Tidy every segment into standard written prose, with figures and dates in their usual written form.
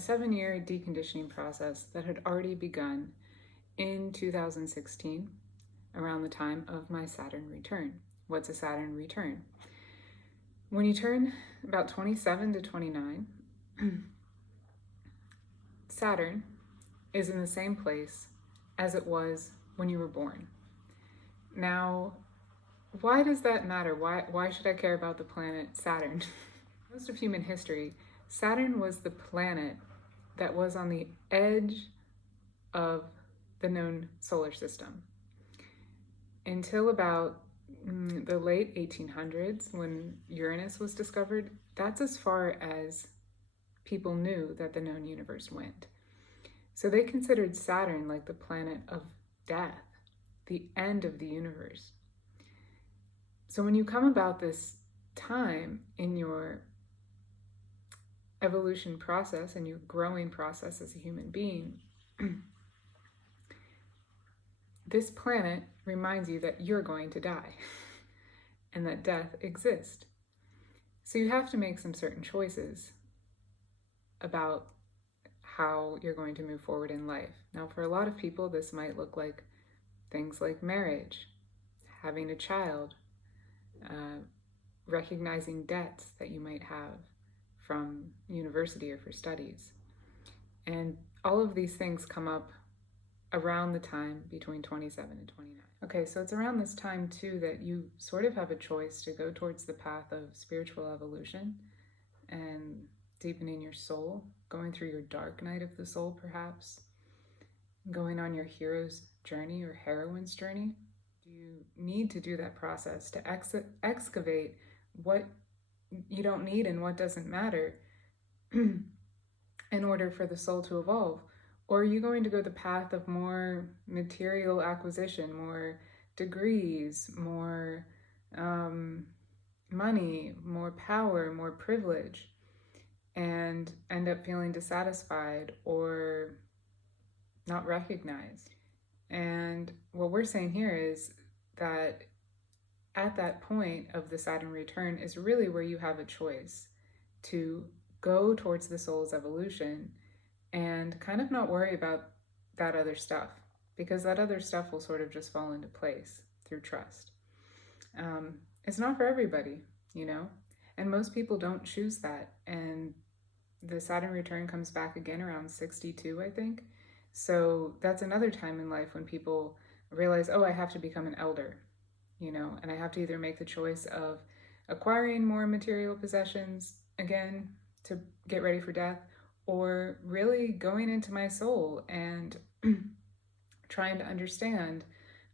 7-year deconditioning process that had already begun in 2016, around the time of my Saturn return. What's a Saturn return? When you turn about 27 to 29, Saturn is in the same place as it was when you were born. Now, why does that matter? Why should I care about the planet Saturn? Most of human history, Saturn was the planet that was on the edge of the known solar system. Until about the late 1800s, when Uranus was discovered, that's as far as people knew that the known universe went. So they considered Saturn like the planet of death, the end of the universe. So when you come about this time in your evolution process and your growing process as a human being, this planet reminds you that you're going to die and that death exists. So you have to make some certain choices about how you're going to move forward in life. Now, for a lot of people, this might look like things like marriage, having a child, recognizing debts that you might have from university or for studies. And all of these things come up around the time between 27 and 29. Okay, so it's around this time too that you sort of have a choice to go towards the path of spiritual evolution and deepening your soul, going through your dark night of the soul perhaps, going on your hero's journey or heroine's journey. You need to do that process to excavate what you don't need and what doesn't matter in order for the soul to evolve. Or are you going to go the path of more material acquisition, more degrees, more money, more power, more privilege, and end up feeling dissatisfied or not recognized? And what we're saying here is that at that point of the Saturn return is really where you have a choice to go towards the soul's evolution and kind of not worry about that other stuff, because that other stuff will sort of just fall into place through trust. It's not for everybody, you know, and most people don't choose that. And the Saturn return comes back again around 62, I think. So that's another time in life when people realize, oh, I have to become an elder, you know, and I have to either make the choice of acquiring more material possessions again to get ready for death, or really going into my soul and trying to understand,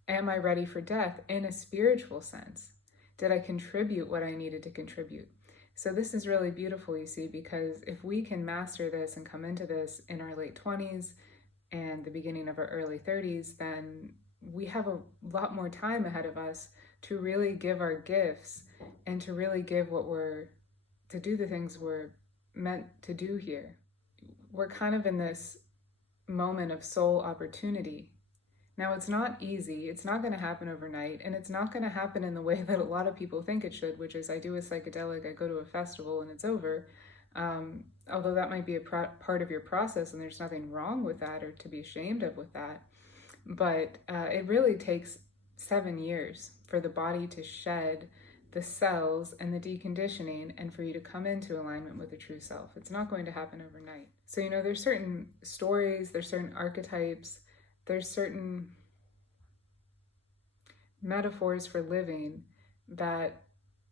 am I ready for death in a spiritual sense? Did I contribute what I needed to contribute? So this is really beautiful, you see, because if we can master this and come into this in our late 20s and the beginning of our early 30s, then we have a lot more time ahead of us to really give our gifts and to really give to do the things we're meant to do here. We're kind of in this moment of soul opportunity. Now, it's not easy, it's not going to happen overnight, and it's not going to happen in the way that a lot of people think it should, which is I do a psychedelic, I go to a festival, and it's over. Although that might be a part of your process, and there's nothing wrong with that or to be ashamed of with that. But it really takes 7 years for the body to shed the cells and the deconditioning and for you to come into alignment with the true self. It's not going to happen overnight. So, you know, there's certain stories, there's certain archetypes, there's certain metaphors for living that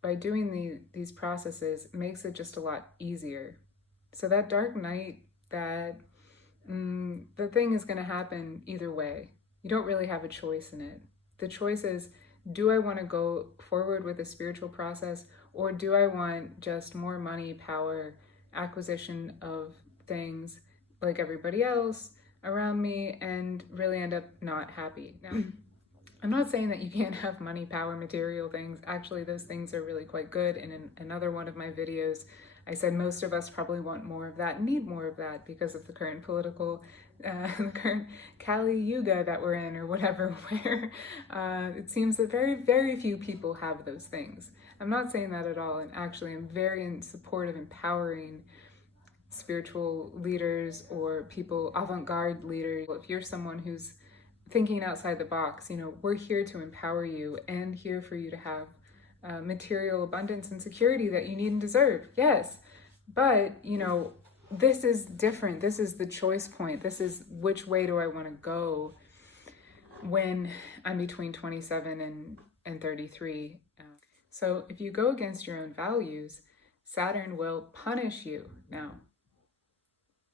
by doing these processes makes it just a lot easier. So that dark night, the thing is going to happen either way. You don't really have a choice in it. The choice is, do I want to go forward with a spiritual process, or do I want just more money, power, acquisition of things like everybody else around me and really end up not happy? Now, I'm not saying that you can't have money, power, material things. Actually, those things are really quite good. And in another one of my videos, I said most of us probably want more of that, need more of that because of the current political, the current Kali Yuga that we're in or whatever, where it seems that very, very few people have those things. I'm not saying that at all. And actually, I'm very in support of empowering spiritual leaders or people, avant-garde leaders. If you're someone who's thinking outside the box, we're here to empower you and here for you to have material abundance and security that you need and deserve. Yes, but this is different. This is the choice point. This is which way do I want to go when I'm between 27 and 33. So if you go against your own values, Saturn will punish you. Now,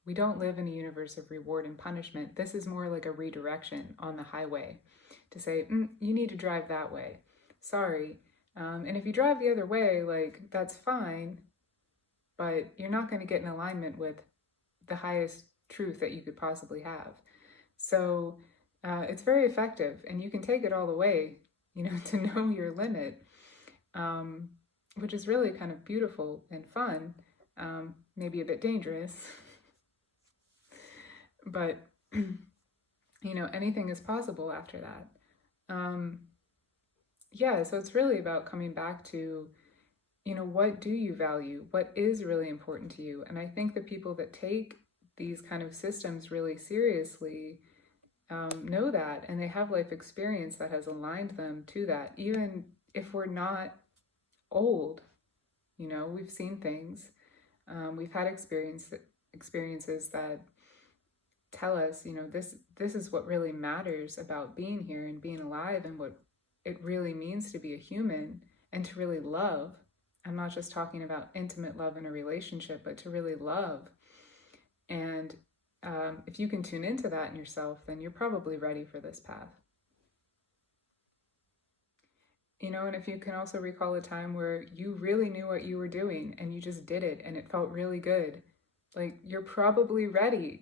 we don't live in a universe of reward and punishment. This is more like a redirection on the highway to say, you need to drive that way. Sorry. And if you drive the other way, like, that's fine, but you're not going to get in alignment with the highest truth that you could possibly have. So it's very effective, and you can take it all the way, to know your limit, which is really kind of beautiful and fun, maybe a bit dangerous. But, anything is possible after that. Yeah, so it's really about coming back to, what do you value? What is really important to you? And I think the people that take these kind of systems really seriously know that, and they have life experience that has aligned them to that. Even if we're not old, we've seen things. We've had experiences that tell us, this is what really matters about being here and being alive, and what it really means to be a human and to really love. I'm not just talking about intimate love in a relationship, but to really love. And if you can tune into that in yourself, then you're probably ready for this path. And if you can also recall a time where you really knew what you were doing and you just did it and it felt really good, like, you're probably ready